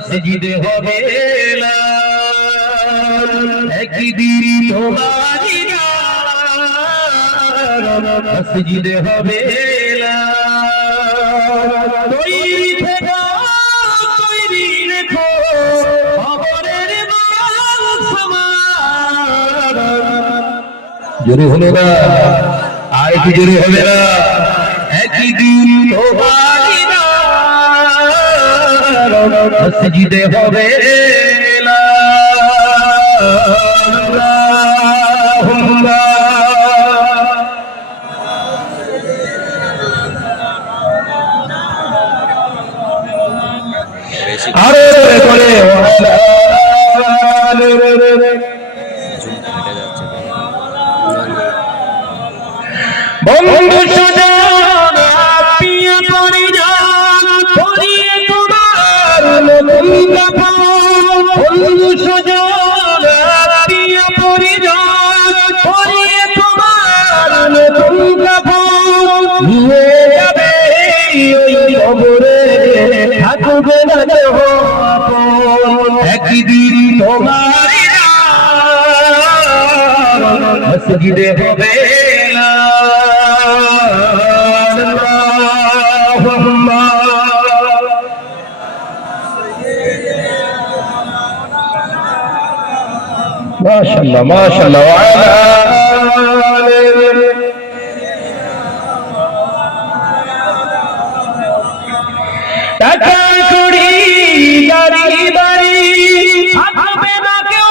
মসজিদে হবে একদিন তোমারি মসজিদে হবে জোরে হলো না? আর একটু জোরে হবে না। একই দিন তোমারি মসজিদে হবে বন্ধু থাকবে না দেহ। আপন একদিন তোমার মসজিদে হবে মাশাল্লাহ মাশাল্লাহ টাকা কড়ি গাড়ি বাড়ি থাকবে না কেউ,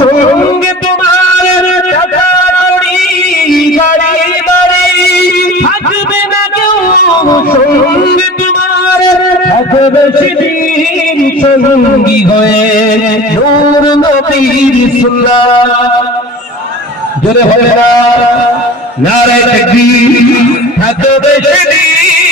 সঙ্গে তোমার টাকা কড়ি গাড়ি বাড়ি থাকবে না কেউ, সঙ্গে তোমার থাকবে সেদিন সঙ্গী হয়ে। নূর জোরে হবে না নারে থাকবে সেদিন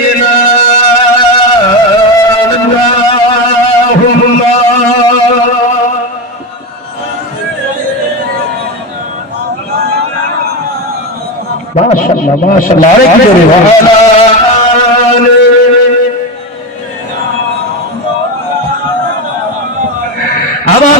মাশাআল্লাহ মাশাআল্লাহ আরেক জোরে ওয়ালা আমার